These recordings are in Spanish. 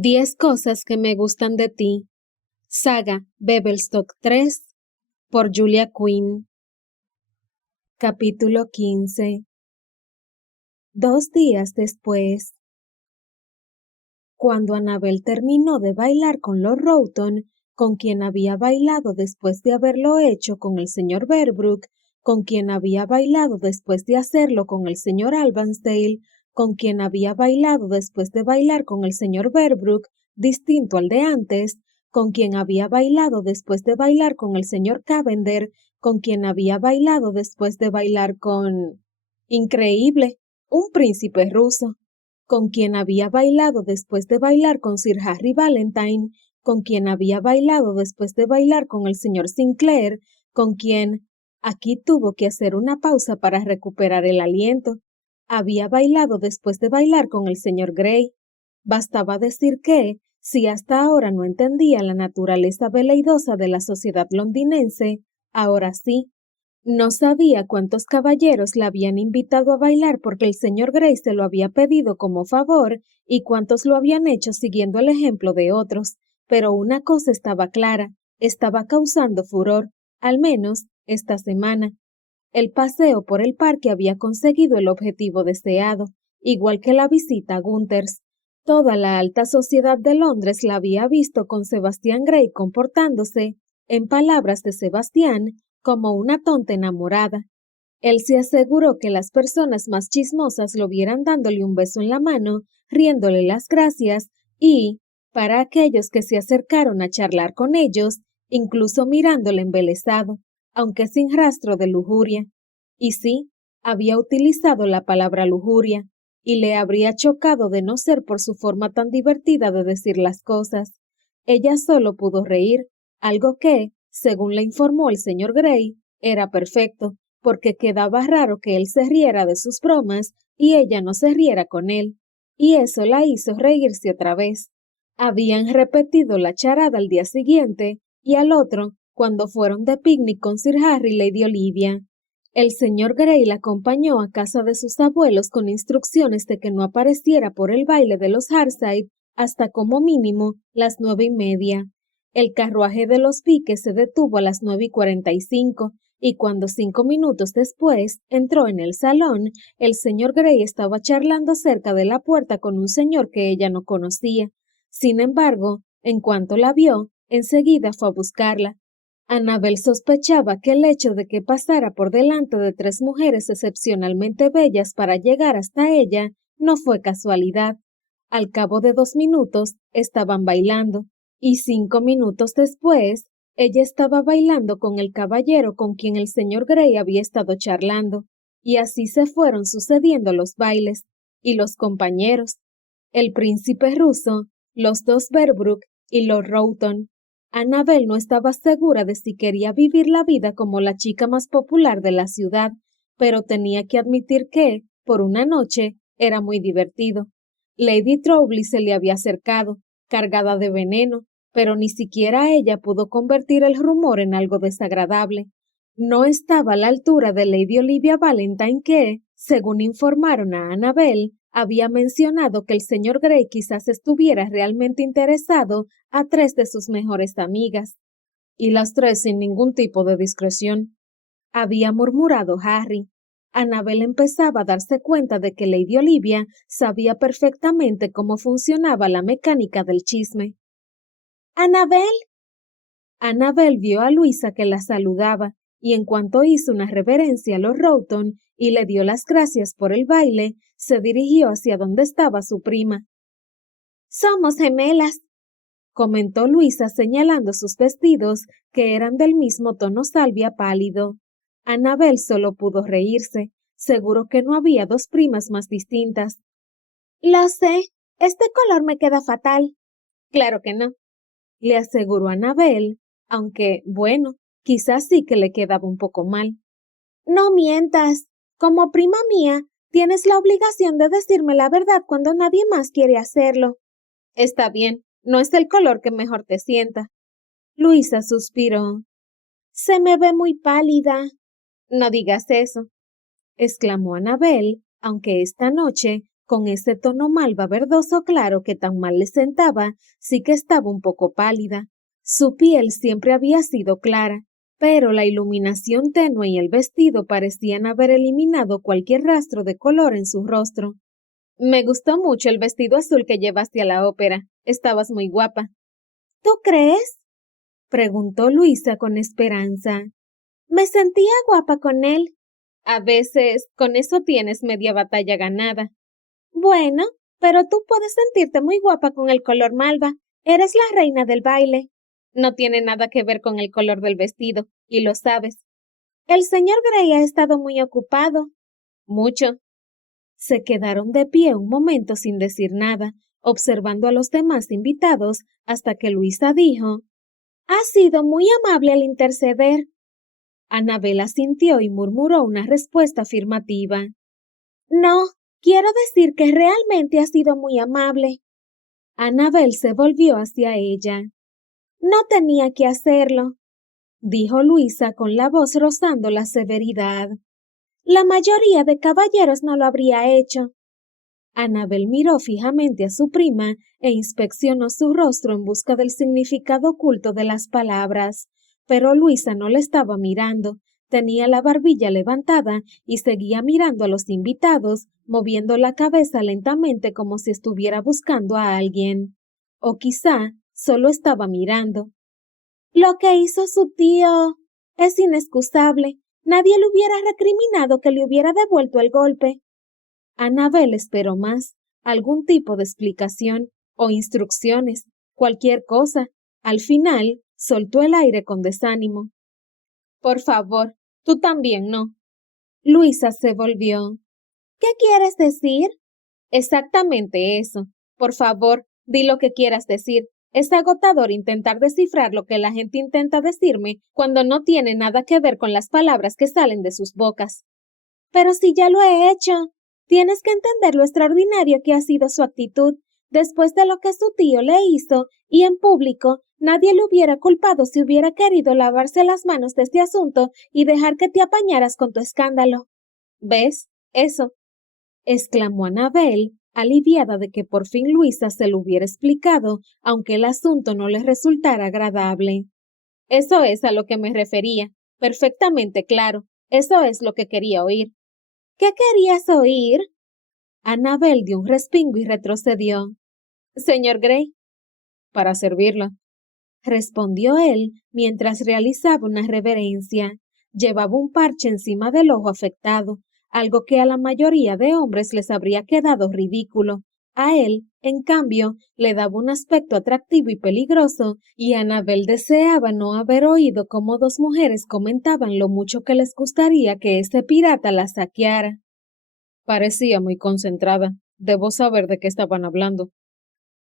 10 cosas que me gustan de ti. Saga Bevelstock 3 por Julia Quinn. Capítulo 15. 2 días después. Cuando Annabel terminó de bailar con Lord Roughton, con quien había bailado después de haberlo hecho con el señor Berbrook, con quien había bailado después de hacerlo con el señor Albansdale, con quien había bailado después de bailar con el señor Berbrook, distinto al de antes, con quien había bailado después de bailar con el señor Cavender, con quien había bailado después de bailar con... Increíble, un príncipe ruso, con quien había bailado después de bailar con Sir Harry Valentine, con quien había bailado después de bailar con el señor Sinclair, con quien... Aquí tuvo que hacer una pausa para recuperar el aliento. Había bailado después de bailar con el señor Grey. Bastaba decir que, si hasta ahora no entendía la naturaleza veleidosa de la sociedad londinense, ahora sí. No sabía cuántos caballeros la habían invitado a bailar porque el señor Grey se lo había pedido como favor y cuántos lo habían hecho siguiendo el ejemplo de otros, pero una cosa estaba clara, estaba causando furor, al menos esta semana. El paseo por el parque había conseguido el objetivo deseado, igual que la visita a Gunter's. Toda la alta sociedad de Londres la había visto con Sebastián Grey comportándose, en palabras de Sebastián, como una tonta enamorada. Él se aseguró que las personas más chismosas lo vieran dándole un beso en la mano, riéndole las gracias y, para aquellos que se acercaron a charlar con ellos, incluso mirándole embelesado, aunque sin rastro de lujuria. Y sí, había utilizado la palabra lujuria, y le habría chocado de no ser por su forma tan divertida de decir las cosas. Ella solo pudo reír, algo que, según le informó el señor Grey, era perfecto, porque quedaba raro que él se riera de sus bromas y ella no se riera con él, y eso la hizo reírse otra vez. Habían repetido la charada al día siguiente y al otro, cuando fueron de picnic con Sir Harry y Lady Olivia. El señor Grey la acompañó a casa de sus abuelos con instrucciones de que no apareciera por el baile de los Hartside hasta como mínimo las 9:30. El carruaje de los Piques se detuvo a las 9:45 y cuando 5 minutos después entró en el salón, el señor Grey estaba charlando cerca de la puerta con un señor que ella no conocía. Sin embargo, en cuanto la vio, enseguida fue a buscarla. Annabel sospechaba que el hecho de que pasara por delante de 3 mujeres excepcionalmente bellas para llegar hasta ella no fue casualidad. Al cabo de 2 minutos estaban bailando, y 5 minutos después ella estaba bailando con el caballero con quien el señor Grey había estado charlando, y así se fueron sucediendo los bailes, y los compañeros, el príncipe ruso, los 2 Berbrook y Lord Roughton. Annabel no estaba segura de si quería vivir la vida como la chica más popular de la ciudad, pero tenía que admitir que, por una noche, era muy divertido. Lady Trowbridge se le había acercado, cargada de veneno, pero ni siquiera ella pudo convertir el rumor en algo desagradable. No estaba a la altura de Lady Olivia Valentine que, según informaron a Annabel, había mencionado que el señor Grey quizás estuviera realmente interesado a 3 de sus mejores amigas. Y las 3 sin ningún tipo de discreción, había murmurado Harry. Annabel empezaba a darse cuenta de que Lady Olivia sabía perfectamente cómo funcionaba la mecánica del chisme. —¿Annabel? Annabel vio a Luisa que la saludaba, y en cuanto hizo una reverencia a Lord Roughton y le dio las gracias por el baile, se dirigió hacia donde estaba su prima. —Somos gemelas —comentó Luisa señalando sus vestidos, que eran del mismo tono salvia pálido. Annabel solo pudo reírse, seguro que no había 2 primas más distintas. —Lo sé, este color me queda fatal. —Claro que no —le aseguró Annabel, aunque, bueno, quizás sí que le quedaba un poco mal. —No mientas. Como prima mía, tienes la obligación de decirme la verdad cuando nadie más quiere hacerlo. —Está bien, no es el color que mejor te sienta. Luisa suspiró. —Se me ve muy pálida. —No digas eso —exclamó Annabel, aunque esta noche, con ese tono malva verdoso claro que tan mal le sentaba, sí que estaba un poco pálida. Su piel siempre había sido clara, pero la iluminación tenue y el vestido parecían haber eliminado cualquier rastro de color en su rostro. Me gustó mucho el vestido azul que llevaste a la ópera. Estabas muy guapa. ¿Tú crees? Preguntó Luisa con esperanza. Me sentía guapa con él. A veces, con eso tienes media batalla ganada. Bueno, pero tú puedes sentirte muy guapa con el color malva. Eres la reina del baile. No tiene nada que ver con el color del vestido, y lo sabes. El señor Grey ha estado muy ocupado. Mucho. Se quedaron de pie un momento sin decir nada, observando a los demás invitados, hasta que Luisa dijo: Ha sido muy amable al interceder. Anabel asintió y murmuró una respuesta afirmativa. No, quiero decir que realmente ha sido muy amable. Anabel se volvió hacia ella. No tenía que hacerlo, dijo Luisa con la voz rozando la severidad. La mayoría de caballeros no lo habría hecho. Anabel miró fijamente a su prima e inspeccionó su rostro en busca del significado oculto de las palabras, pero Luisa no le estaba mirando. Tenía la barbilla levantada y seguía mirando a los invitados, moviendo la cabeza lentamente como si estuviera buscando a alguien. O quizá solo estaba mirando. Lo que hizo su tío es inexcusable. Nadie le hubiera recriminado que le hubiera devuelto el golpe. Anabel esperó más, algún tipo de explicación o instrucciones, cualquier cosa. Al final, soltó el aire con desánimo. Por favor, tú también no. Luisa se volvió. ¿Qué quieres decir? Exactamente eso. Por favor, di lo que quieras decir. Es agotador intentar descifrar lo que la gente intenta decirme cuando no tiene nada que ver con las palabras que salen de sus bocas. Pero si ya lo he hecho, tienes que entender lo extraordinario que ha sido su actitud. Después de lo que su tío le hizo, y en público, nadie le hubiera culpado si hubiera querido lavarse las manos de este asunto y dejar que te apañaras con tu escándalo. ¿Ves? Eso, exclamó Anabel, aliviada de que por fin Luisa se lo hubiera explicado, aunque el asunto no le resultara agradable. Eso es a lo que me refería. Perfectamente claro. Eso es lo que quería oír. ¿Qué querías oír? Anabel dio un respingo y retrocedió. Señor Grey. Para servirla, respondió él mientras realizaba una reverencia. Llevaba un parche encima del ojo afectado, algo que a la mayoría de hombres les habría quedado ridículo. A él, en cambio, le daba un aspecto atractivo y peligroso, y Anabel deseaba no haber oído cómo dos mujeres comentaban lo mucho que les gustaría que ese pirata la saqueara. Parecía muy concentrada. Debo saber de qué estaban hablando.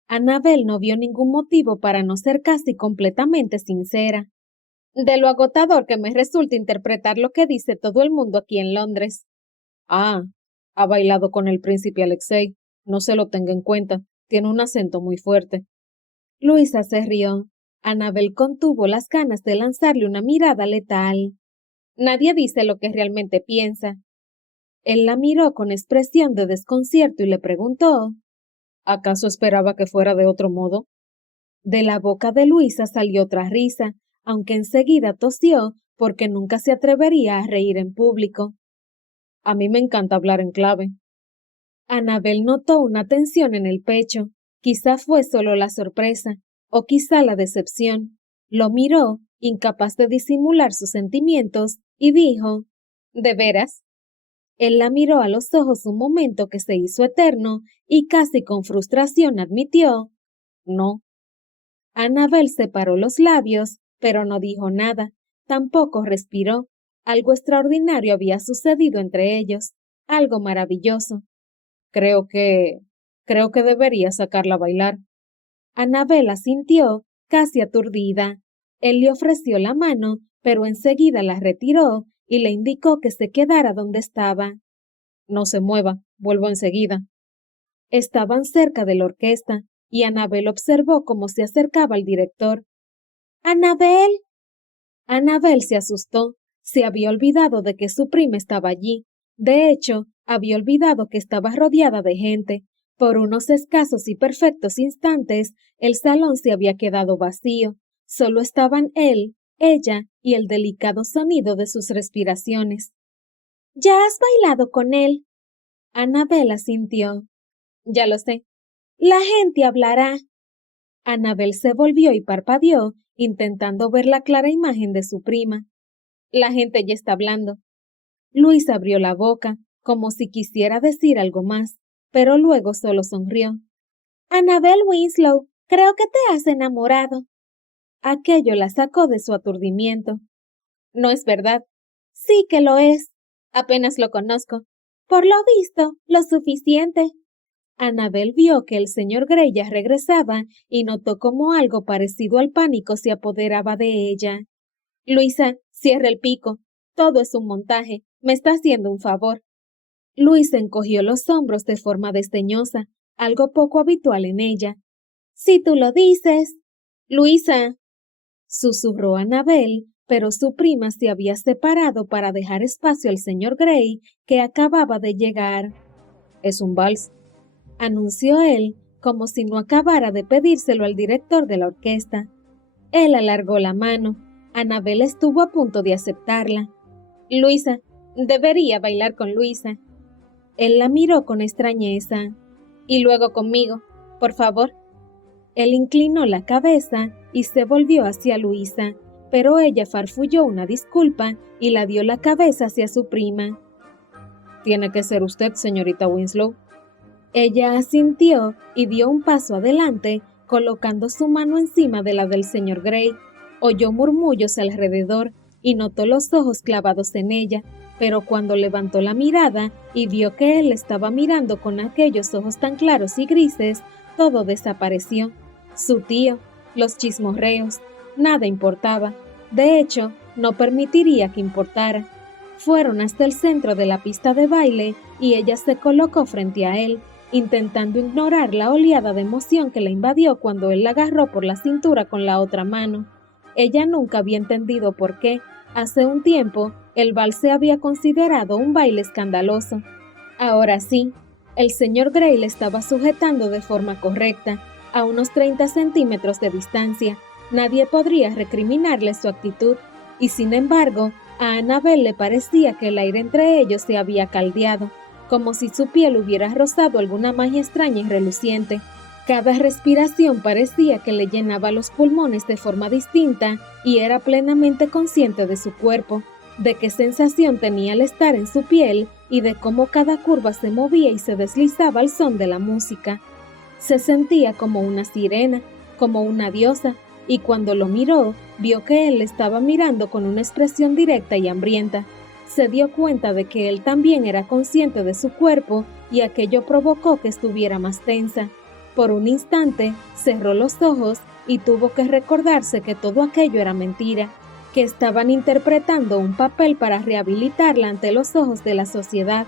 Anabel no vio ningún motivo para no ser casi completamente sincera. De lo agotador que me resulta interpretar lo que dice todo el mundo aquí en Londres. Ah, ha bailado con el príncipe Alexei. No se lo tenga en cuenta. Tiene un acento muy fuerte. Luisa se rió. Anabel contuvo las ganas de lanzarle una mirada letal. Nadie dice lo que realmente piensa. Él la miró con expresión de desconcierto y le preguntó: ¿Acaso esperaba que fuera de otro modo? De la boca de Luisa salió otra risa, aunque enseguida tosió porque nunca se atrevería a reír en público. A mí me encanta hablar en clave. Anabel notó una tensión en el pecho. Quizá fue solo la sorpresa, o quizá la decepción. Lo miró, incapaz de disimular sus sentimientos, y dijo: ¿De veras? Él la miró a los ojos un momento que se hizo eterno y casi con frustración admitió: No. Anabel separó los labios, pero no dijo nada, tampoco respiró. Algo extraordinario había sucedido entre ellos, algo maravilloso. Creo que... creo que debería sacarla a bailar. Anabel asintió, casi aturdida. Él le ofreció la mano, pero enseguida la retiró y le indicó que se quedara donde estaba. No se mueva, vuelvo enseguida. Estaban cerca de la orquesta, y Anabel observó cómo se acercaba el director. ¡Anabel! Anabel se asustó. Se había olvidado de que su prima estaba allí. De hecho, Había olvidado que estaba rodeada de gente. Por unos escasos y perfectos instantes, el salón se había quedado vacío. Solo estaban él, ella y el delicado sonido de sus respiraciones. «¿Ya has bailado con él?», Annabel asintió. «Ya lo sé. La gente hablará». Annabel se volvió y parpadeó, intentando ver la clara imagen de su prima. «La gente ya está hablando». Luis abrió la boca, como si quisiera decir algo más, pero luego solo sonrió. «Annabel Winslow, creo que te has enamorado». Aquello la sacó de su aturdimiento. «No es verdad». «Sí que lo es. Apenas lo conozco. Por lo visto, lo suficiente». Annabel vio que el señor Grey ya regresaba y notó como algo parecido al pánico se apoderaba de ella. «Luisa, cierra el pico. Todo es un montaje. Me está haciendo un favor». Luisa encogió los hombros de forma desdeñosa, algo poco habitual en ella. «Si tú lo dices». «Luisa», susurró Annabel, pero su prima se había separado para dejar espacio al señor Grey, que acababa de llegar. «Es un vals», anunció él, como si no acabara de pedírselo al director de la orquesta. Él alargó la mano. Annabel estuvo a punto de aceptarla. «Luisa, debería bailar con Luisa». Él la miró con extrañeza. «Y luego conmigo, por favor». Él inclinó la cabeza y se volvió hacia Luisa, pero ella farfulló una disculpa y la dio la cabeza hacia su prima. «Tiene que ser usted, señorita Winslow». Ella asintió y dio un paso adelante, colocando su mano encima de la del señor Grey. Oyó murmullos alrededor y notó los ojos clavados en ella, pero cuando levantó la mirada y vio que él estaba mirando con aquellos ojos tan claros y grises, todo desapareció. Su tío, los chismorreos, nada importaba. De hecho, no permitiría que importara. Fueron hasta el centro de la pista de baile y ella se colocó frente a él, intentando ignorar la oleada de emoción que la invadió cuando él la agarró por la cintura con la otra mano. Ella nunca había entendido por qué, hace un tiempo, el vals se había considerado un baile escandaloso. Ahora sí, el señor Grey le estaba sujetando de forma correcta, a unos 30 centímetros de distancia. Nadie podría recriminarle su actitud, y sin embargo, a Annabel le parecía que el aire entre ellos se había caldeado, como si su piel hubiera rozado alguna magia extraña y reluciente. Cada respiración parecía que le llenaba los pulmones de forma distinta y era plenamente consciente de su cuerpo, de qué sensación tenía al estar en su piel y de cómo cada curva se movía y se deslizaba al son de la música. Se sentía como una sirena, como una diosa, y cuando lo miró, vio que él le estaba mirando con una expresión directa y hambrienta. Se dio cuenta de que él también era consciente de su cuerpo y aquello provocó que estuviera más tensa. Por un instante, cerró los ojos y tuvo que recordarse que todo aquello era mentira, que estaban interpretando un papel para rehabilitarla ante los ojos de la sociedad.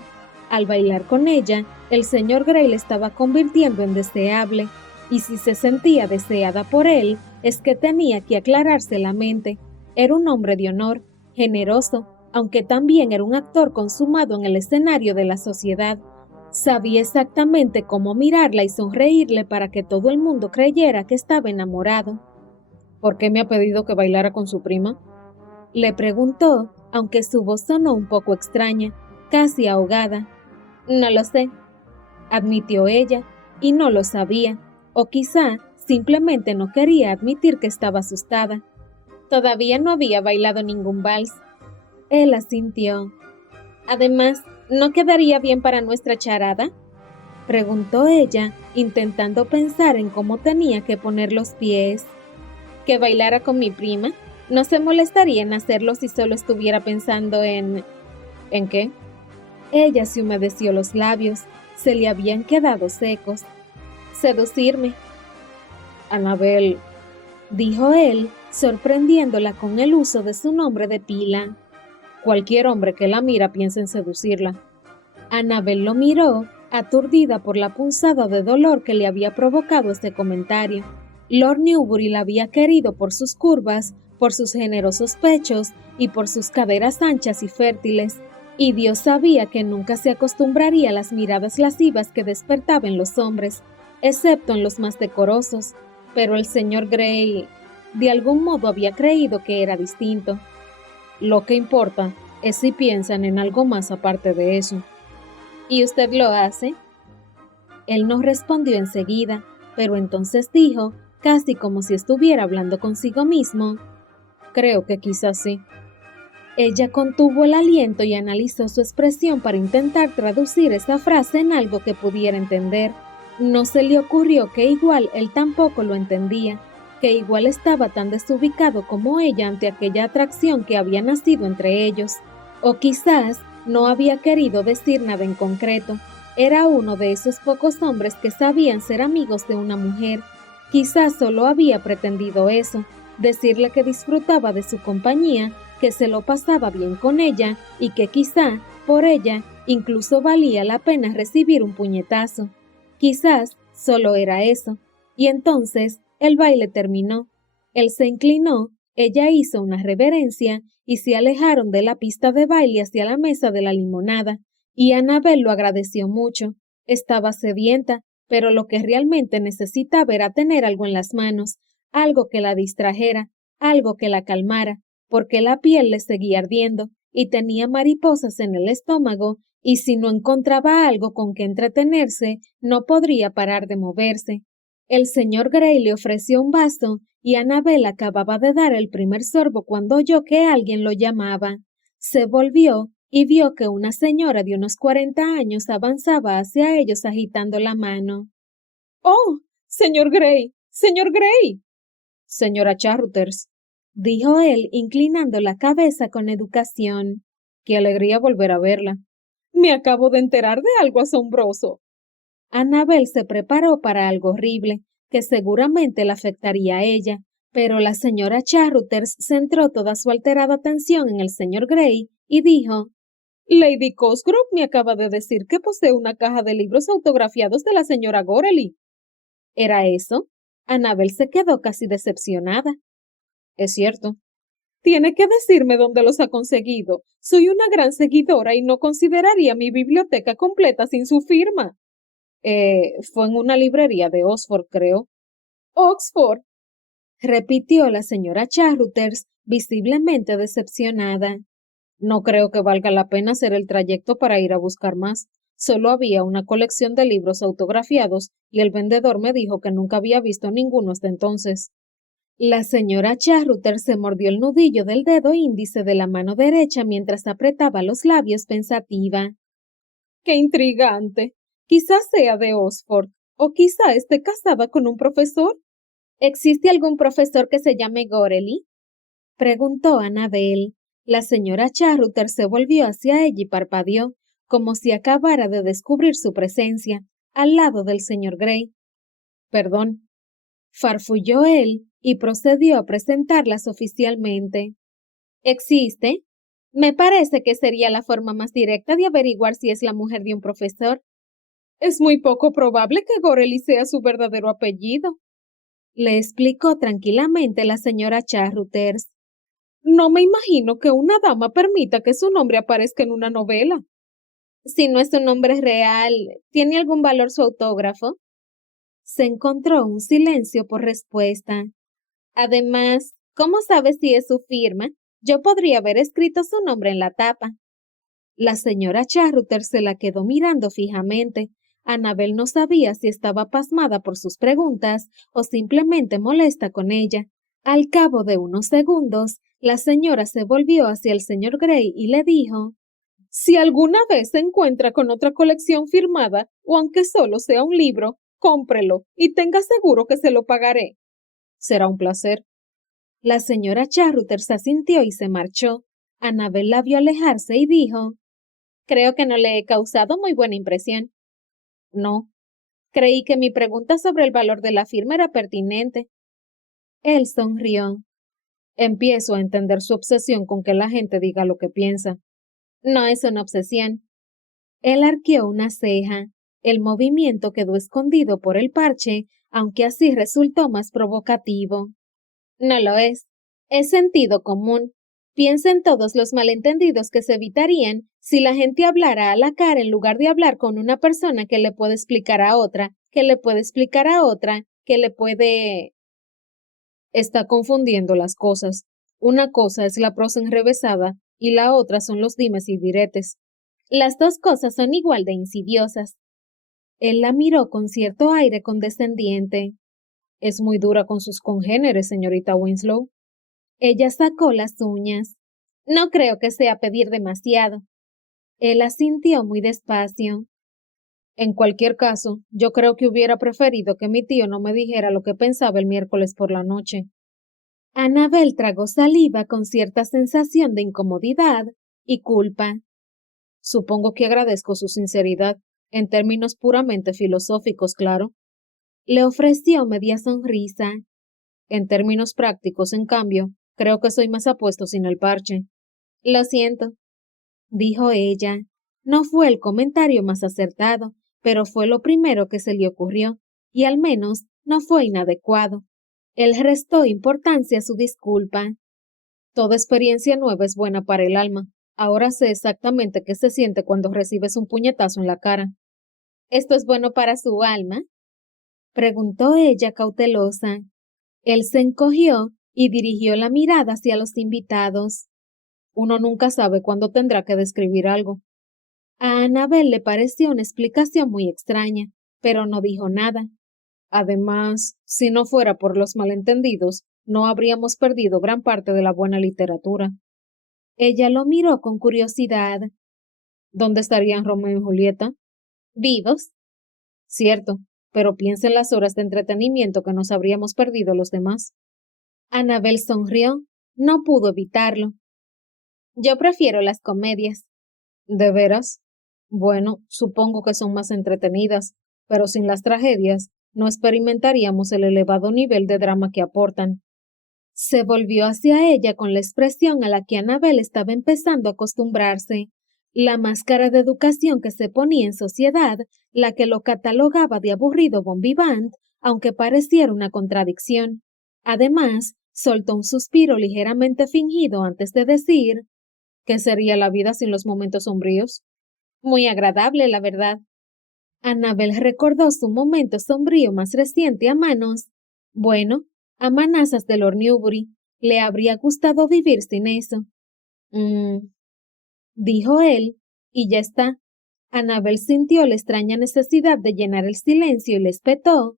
Al bailar con ella, el señor Grey le estaba convirtiendo en deseable, y si se sentía deseada por él, es que tenía que aclararse la mente. Era un hombre de honor, generoso, aunque también era un actor consumado en el escenario de la sociedad. Sabía exactamente cómo mirarla y sonreírle para que todo el mundo creyera que estaba enamorado. «¿Por qué me ha pedido que bailara con su prima?», le preguntó, aunque su voz sonó un poco extraña, casi ahogada. «No lo sé», admitió ella, y no lo sabía, o quizá simplemente no quería admitir que estaba asustada. Todavía no había bailado ningún vals. Él asintió. «Además, ¿no quedaría bien para nuestra charada?», preguntó ella, intentando pensar en cómo tenía que poner los pies. «¿Que bailara con mi prima? ¿No se molestaría en hacerlo si solo estuviera pensando en...» «¿En qué?». Ella se humedeció los labios, se le habían quedado secos. «Seducirme». «Annabel», dijo él, sorprendiéndola con el uso de su nombre de pila. «Cualquier hombre que la mira piensa en seducirla». Annabel lo miró, aturdida por la punzada de dolor que le había provocado este comentario. Lord Newbury la había querido por sus curvas, por sus generosos pechos y por sus caderas anchas y fértiles. Y Dios sabía que nunca se acostumbraría a las miradas lascivas que despertaba en los hombres, excepto en los más decorosos, pero el señor Grey de algún modo había creído que era distinto. Lo que importa es si piensan en algo más aparte de eso. ¿Y usted lo hace? Él no respondió enseguida, pero entonces dijo, casi como si estuviera hablando consigo mismo, creo que quizás sí. Ella contuvo el aliento y analizó su expresión para intentar traducir esa frase en algo que pudiera entender. No se le ocurrió que igual él tampoco lo entendía, que igual estaba tan desubicado como ella ante aquella atracción que había nacido entre ellos. O quizás no había querido decir nada en concreto. Era uno de esos pocos hombres que sabían ser amigos de una mujer. Quizás solo había pretendido eso, decirle que disfrutaba de su compañía, que se lo pasaba bien con ella y que quizá, por ella, incluso valía la pena recibir un puñetazo. Quizás solo era eso. Y entonces el baile terminó. Él se inclinó, ella hizo una reverencia y se alejaron de la pista de baile hacia la mesa de la limonada. Y Annabel lo agradeció mucho. Estaba sedienta, pero lo que realmente necesitaba era tener algo en las manos, algo que la distrajera, algo que la calmara, porque la piel le seguía ardiendo y tenía mariposas en el estómago, y si no encontraba algo con que entretenerse, no podría parar de moverse. El señor Grey le ofreció un vaso y Annabel acababa de dar el primer sorbo cuando oyó que alguien lo llamaba. Se volvió y vio que una señora de unos 40 años avanzaba hacia ellos agitando la mano. ¡Oh, señor Grey! ¡Señor Grey! Señora Charruthers, dijo él, inclinando la cabeza con educación. Qué alegría volver a verla. Me acabo de enterar de algo asombroso. Annabel se preparó para algo horrible, que seguramente la afectaría a ella, pero la señora Charruthers centró toda su alterada atención en el señor Grey y dijo: Lady Cosgrove me acaba de decir que posee una caja de libros autografiados de la señora Goreley. ¿Era eso? Annabel se quedó casi decepcionada. Es cierto. Tiene que decirme dónde los ha conseguido. Soy una gran seguidora y no consideraría mi biblioteca completa sin su firma. Fue en una librería de Oxford, creo. Oxford, repitió la señora Charruthers, visiblemente decepcionada. No creo que valga la pena hacer el trayecto para ir a buscar más. Solo había una colección de libros autografiados y el vendedor me dijo que nunca había visto ninguno hasta entonces. La señora Charruthers se mordió el nudillo del dedo índice de la mano derecha mientras apretaba los labios pensativa. ¡Qué intrigante! Quizás sea de Oxford, o quizá esté casada con un profesor. ¿Existe algún profesor que se llame Goreley? Preguntó Annabel. La señora Charruthers se volvió hacia ella y parpadeó, como si acabara de descubrir su presencia, al lado del señor Grey. Perdón, farfulló él y procedió a presentarlas oficialmente. ¿Existe? Me parece que sería la forma más directa de averiguar si es la mujer de un profesor. Es muy poco probable que Goreley sea su verdadero apellido, le explicó tranquilamente la señora Charruthers. No me imagino que una dama permita que su nombre aparezca en una novela. Si no es un nombre real, ¿tiene algún valor su autógrafo? Se encontró un silencio por respuesta. Además, ¿cómo sabe si es su firma? Yo podría haber escrito su nombre en la tapa. La señora Charruthers se la quedó mirando fijamente. Annabel no sabía si estaba pasmada por sus preguntas o simplemente molesta con ella. Al cabo de unos segundos, la señora se volvió hacia el señor Grey y le dijo: Si alguna vez se encuentra con otra colección firmada, o aunque solo sea un libro, cómprelo y tenga seguro que se lo pagaré. Será un placer. La señora Charruthers asintió y se marchó. Annabel la vio alejarse y dijo: Creo que no le he causado muy buena impresión. No. Creí que mi pregunta sobre el valor de la firma era pertinente. Él sonrió. Empiezo a entender su obsesión con que la gente diga lo que piensa. No es una obsesión. Él arqueó una ceja. El movimiento quedó escondido por el parche, aunque así resultó más provocativo. No lo es. Es sentido común. Piensa en todos los malentendidos que se evitarían si la gente hablara a la cara en lugar de hablar con una persona que le puede explicar a otra, que le puede explicar a otra, que le puede... Está confundiendo las cosas. Una cosa es la prosa enrevesada y la otra son los dimes y diretes. Las dos cosas son igual de insidiosas. Él la miró con cierto aire condescendiente. Es muy dura con sus congéneres, señorita Winslow. Ella sacó las uñas. No creo que sea pedir demasiado. Él asintió muy despacio. En cualquier caso, yo creo que hubiera preferido que mi tío no me dijera lo que pensaba el miércoles por la noche. Annabel tragó saliva con cierta sensación de incomodidad y culpa. Supongo que agradezco su sinceridad, en términos puramente filosóficos, claro. Le ofreció media sonrisa. En términos prácticos, en cambio, creo que soy más apuesto sin el parche. Lo siento, dijo ella. No fue el comentario más acertado, pero fue lo primero que se le ocurrió, y al menos no fue inadecuado. Él restó importancia a su disculpa. Toda experiencia nueva es buena para el alma. Ahora sé exactamente qué se siente cuando recibes un puñetazo en la cara. ¿Esto es bueno para su alma? Preguntó ella cautelosa. Él se encogió y dirigió la mirada hacia los invitados. Uno nunca sabe cuándo tendrá que describir algo. A Annabel le pareció una explicación muy extraña, pero no dijo nada. Además, si no fuera por los malentendidos, no habríamos perdido gran parte de la buena literatura. Ella lo miró con curiosidad. ¿Dónde estarían Romeo y Julieta? Vivos. Cierto, pero piensa en las horas de entretenimiento que nos habríamos perdido los demás. Annabel sonrió. No pudo evitarlo. Yo prefiero las comedias. ¿De veras? Bueno, supongo que son más entretenidas, pero sin las tragedias no experimentaríamos el elevado nivel de drama que aportan. Se volvió hacia ella con la expresión a la que Annabel estaba empezando a acostumbrarse, la máscara de educación que se ponía en sociedad, la que lo catalogaba de aburrido bon vivant, aunque pareciera una contradicción. Además, soltó un suspiro ligeramente fingido antes de decir: ¿qué sería la vida sin los momentos sombríos? Muy agradable, la verdad. Annabel recordó su momento sombrío más reciente a manos. Bueno, a manazas de Lord Newbury. Le habría gustado vivir sin eso. Dijo él, y ya está. Annabel sintió la extraña necesidad de llenar el silencio y le espetó.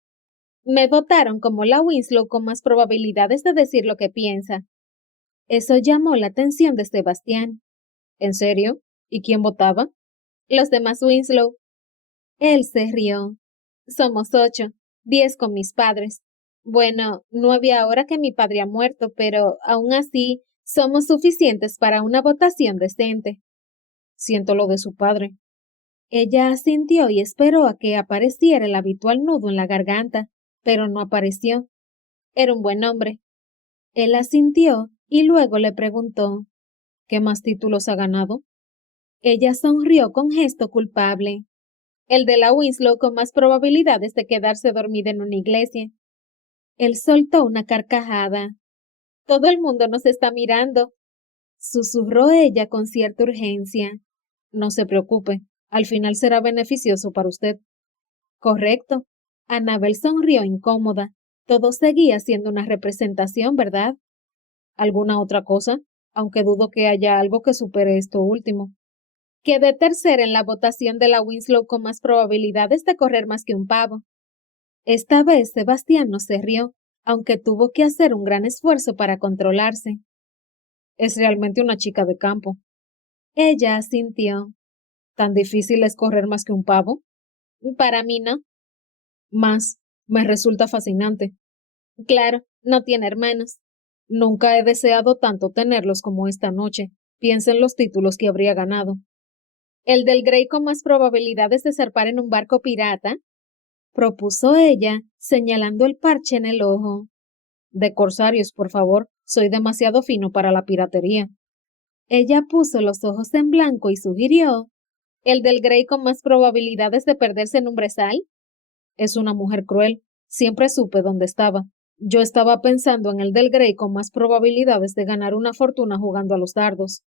Me votaron como la Winslow con más probabilidades de decir lo que piensa. Eso llamó la atención de Sebastián. ¿En serio? ¿Y quién votaba? Los demás Winslow. Él se rió. Somos 8, 10 con mis padres. Bueno, 9 ahora que mi padre ha muerto, pero aún así somos suficientes para una votación decente. Siento lo de su padre. Ella asintió y esperó a que apareciera el habitual nudo en la garganta, pero no apareció. Era un buen hombre. Él asintió y luego le preguntó: ¿qué más títulos ha ganado? Ella sonrió con gesto culpable. El de la Winslow con más probabilidades de quedarse dormida en una iglesia. Él soltó una carcajada. Todo el mundo nos está mirando, susurró ella con cierta urgencia. No se preocupe, al final será beneficioso para usted. Correcto. Annabel sonrió incómoda. Todo seguía siendo una representación, ¿verdad? ¿Alguna otra cosa? Aunque dudo que haya algo que supere esto último. Quedé tercera en la votación de la Winslow con más probabilidades de correr más que un pavo. Esta vez Sebastián no se rió, aunque tuvo que hacer un gran esfuerzo para controlarse. Es realmente una chica de campo. Ella asintió. ¿Tan difícil es correr más que un pavo? Para mí no. Más, me resulta fascinante. Claro, no tiene hermanos. Nunca he deseado tanto tenerlos como esta noche. Piensa en los títulos que habría ganado. ¿El del Grey con más probabilidades de zarpar en un barco pirata? Propuso ella, señalando el parche en el ojo. De corsarios, por favor, soy demasiado fino para la piratería. Ella puso los ojos en blanco y sugirió: ¿el del Grey con más probabilidades de perderse en un brezal? Es una mujer cruel. Siempre supe dónde estaba. Yo estaba pensando en el del Grey con más probabilidades de ganar una fortuna jugando a los dardos.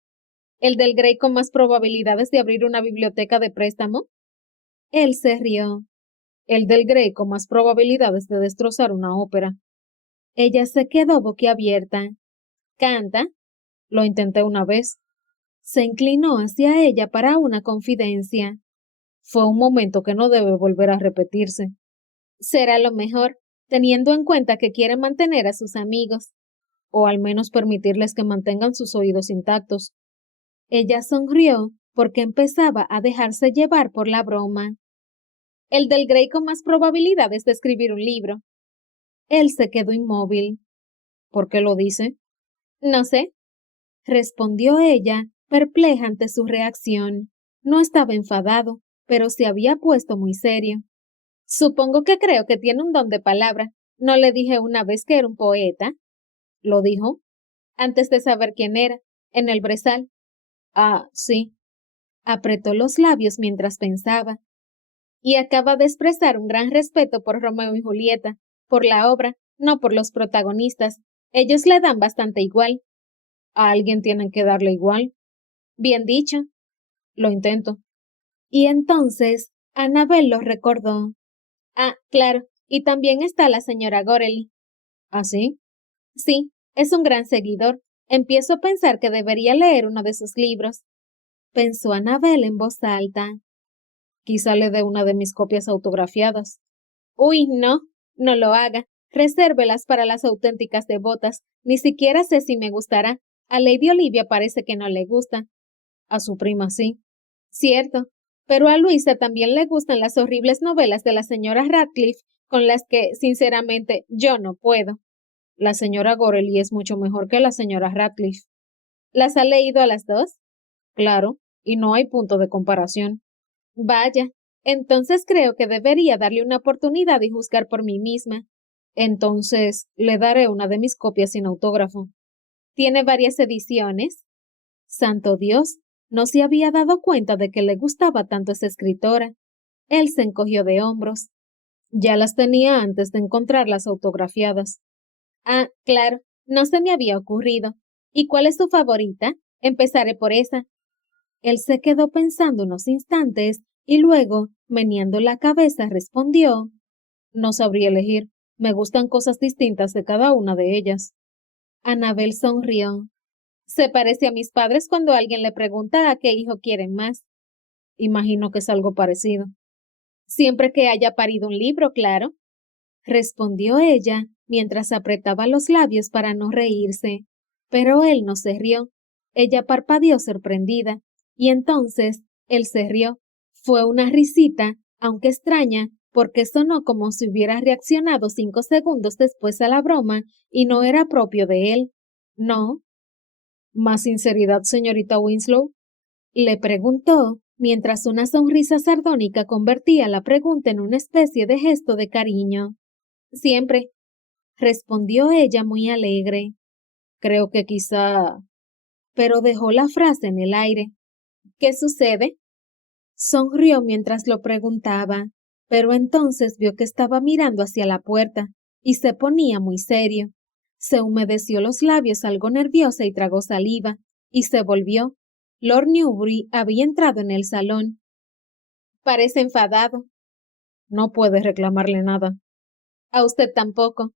¿El del Grey con más probabilidades de abrir una biblioteca de préstamo? Él se rió. El del Grey con más probabilidades de destrozar una ópera. Ella se quedó boquiabierta. ¿Canta? Lo intenté una vez. Se inclinó hacia ella para una confidencia. Fue un momento que no debe volver a repetirse. Será lo mejor, teniendo en cuenta que quiere mantener a sus amigos, o al menos permitirles que mantengan sus oídos intactos. Ella sonrió porque empezaba a dejarse llevar por la broma. El del Grey con más probabilidades de escribir un libro. Él se quedó inmóvil. ¿Por qué lo dice? No sé, respondió ella, perpleja ante su reacción. No estaba enfadado, pero se había puesto muy serio. Supongo que creo que tiene un don de palabra. ¿No le dije una vez que era un poeta? Lo dijo. Antes de saber quién era, en el brezal. Ah, sí. Apretó los labios mientras pensaba. Y acaba de expresar un gran respeto por Romeo y Julieta, por la obra, no por los protagonistas. Ellos le dan bastante igual. A alguien tienen que darle igual. Bien dicho. Lo intento. Y entonces, Annabel lo recordó. Ah, claro, y también está la señora Gorely. ¿Ah, sí? Sí, es un gran seguidor. Empiezo a pensar que debería leer uno de sus libros. Pensó Annabel en voz alta. Quizá le dé una de mis copias autografiadas. Uy, no, no lo haga. Resérvelas para las auténticas devotas. Ni siquiera sé si me gustará. A Lady Olivia parece que no le gusta. A su prima sí. Cierto. Pero a Luisa también le gustan las horribles novelas de la señora Radcliffe, con las que, sinceramente, yo no puedo. La señora Gorely es mucho mejor que la señora Radcliffe. ¿Las ha leído a las dos? Claro, y no hay punto de comparación. Vaya, entonces creo que debería darle una oportunidad y juzgar por mí misma. Entonces, le daré una de mis copias sin autógrafo. ¿Tiene varias ediciones? Santo Dios, no se había dado cuenta de que le gustaba tanto esa escritora. Él se encogió de hombros. Ya las tenía antes de encontrarlas autografiadas. Ah, claro, no se me había ocurrido. ¿Y cuál es tu favorita? Empezaré por esa. Él se quedó pensando unos instantes y luego, meneando la cabeza, respondió: No sabría elegir. Me gustan cosas distintas de cada una de ellas. Anabel sonrió. Se parece a mis padres cuando alguien le pregunta a qué hijo quieren más. Imagino que es algo parecido. Siempre que haya parido un libro, claro, respondió ella mientras apretaba los labios para no reírse. Pero él no se rió. Ella parpadeó sorprendida, y entonces él se rió. Fue una risita, aunque extraña, porque sonó como si hubiera reaccionado 5 segundos después a la broma, y no era propio de él. No. ¿Más sinceridad, señorita Winslow? Le preguntó, mientras una sonrisa sardónica convertía la pregunta en una especie de gesto de cariño. Siempre, respondió ella muy alegre. Creo que quizá... Pero dejó la frase en el aire. ¿Qué sucede? Sonrió mientras lo preguntaba, pero entonces vio que estaba mirando hacia la puerta, y se ponía muy serio. Se humedeció los labios algo nerviosa y tragó saliva, y se volvió. Lord Newbury había entrado en el salón. Parece enfadado. No puede reclamarle nada. A usted tampoco,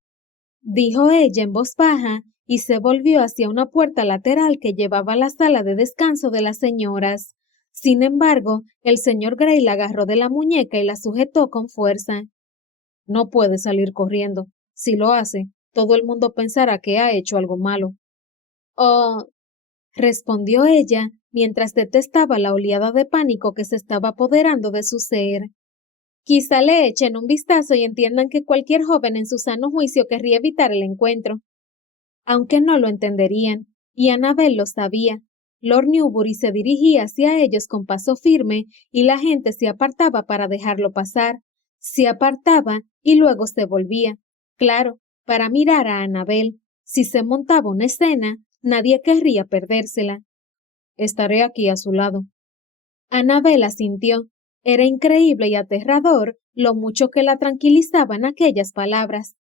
dijo ella en voz baja, y se volvió hacia una puerta lateral que llevaba a la sala de descanso de las señoras. Sin embargo, el señor Grey la agarró de la muñeca y la sujetó con fuerza. No puede salir corriendo. Si lo hace, todo el mundo pensará que ha hecho algo malo. Oh, respondió ella, mientras detestaba la oleada de pánico que se estaba apoderando de su ser. Quizá le echen un vistazo y entiendan que cualquier joven en su sano juicio querría evitar el encuentro. Aunque no lo entenderían, y Annabel lo sabía. Lord Newbury se dirigía hacia ellos con paso firme, y la gente se apartaba para dejarlo pasar. Se apartaba y luego se volvía. Claro, para mirar a Annabel. Si se montaba una escena, nadie querría perdérsela. Estaré aquí a su lado. Annabel asintió. Era increíble y aterrador lo mucho que la tranquilizaban aquellas palabras.